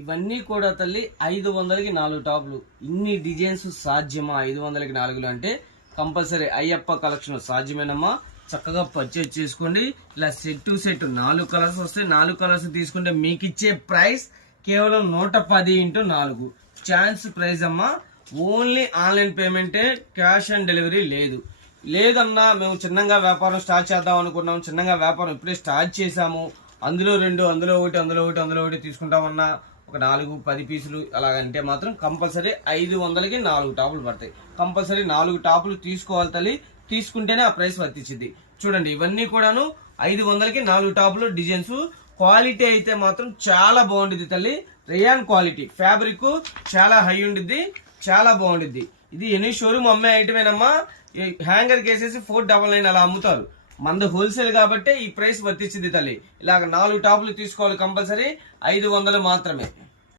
ఇవన్నీ కూడా తల్లి 500కి 4 టాపులు. ఇన్ని డిజైన్స్ సాధ్యమా 500కి 4 అంటే? కంపల్సరీ అయ్యప్ప కలెక్షన్ సాధ్యమేనమ్మా. చక్కగా పర్చేజ్ చేసుకోండి. ఇలా సెట్ టు సెట్ 4 కలర్స్ వస్తాయి. 4 కలర్స్ తీసుకుంటే మీకు ఇచ్చే ప్రైస్ కేవలం 110 × 4 ఛాన్స్ ప్రైస్ అమ్మా. ఓన్లీ ఆన్లైన్ పేమెంటే, క్యాష్ ఆన్ డెలివరీ లేదు. లేదన్నా మేము చిన్నగా వ్యాపారం స్టార్ట్ చేద్దాం అనుకున్నాం, చిన్నగా వ్యాపారం ఇప్పుడే స్టార్ట్ చేసాము, అందులో 2 అందులో ఒకటి తీసుకుంటామన్నా ఒక 4-10 పీసులు అలాగంటే మాత్రం కంపల్సరీ 500కి 4 టాపులు పడతాయి. కంపల్సరీ 4 టాపులు తీసుకోవాలి తల్లి. తీసుకుంటేనే ఆ ప్రైస్ వర్తించింది. చూడండి ఇవన్నీ కూడాను 500కి 4 టాపులు డిజైన్స్. క్వాలిటీ అయితే మాత్రం చాలా బాగుండిద్ది తల్లి. రేయాన్ క్వాలిటీ, ఫ్యాబ్రిక్ చాలా హై ఉండిద్ది, చాలా బాగుండిద్ది. ఇది ఎనీ షోరూమ్ అమ్మే ఐటమేనమ్మా. హ్యాంగర్ కేసేసి 499 అలా అమ్ముతారు. మనది హోల్సేల్ కాబట్టి ఈ ప్రైస్ వర్తించింది తల్లి. ఇలాగ 4 టాపులు తీసుకోవాలి కంపల్సరీ. 500 మాత్రమే.